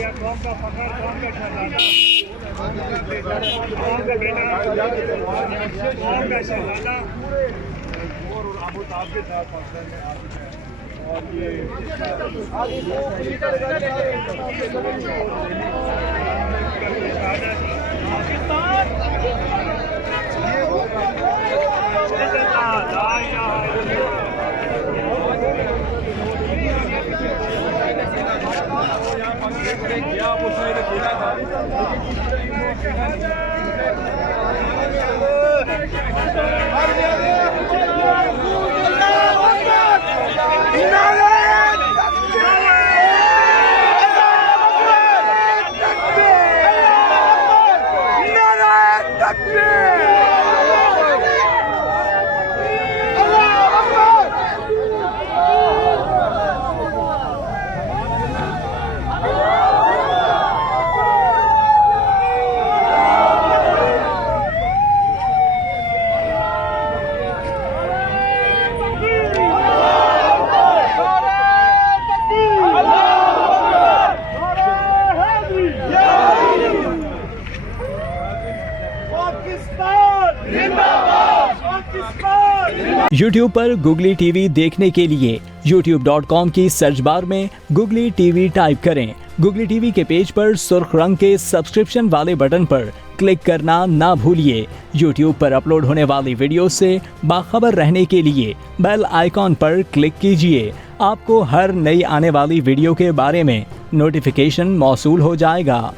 गया, कौम का फखर, कौम का शहजादा, कौम का बेटा, कौम का शहजादा और अबू ताब के साथ फंक्शन में और ये YouTube पर गुगली टीवी देखने के लिए youtube.com की सर्च बार में गुगली टीवी टाइप करें। गुगली टीवी के पेज पर सुर्ख रंग के सब्सक्रिप्शन वाले बटन पर क्लिक करना ना भूलिए। YouTube पर अपलोड होने वाली वीडियो से बाखबर रहने के लिए बेल आइकॉन पर क्लिक कीजिए। आपको हर नई आने वाली वीडियो के बारे में नोटिफिकेशन मौसूल हो जाएगा।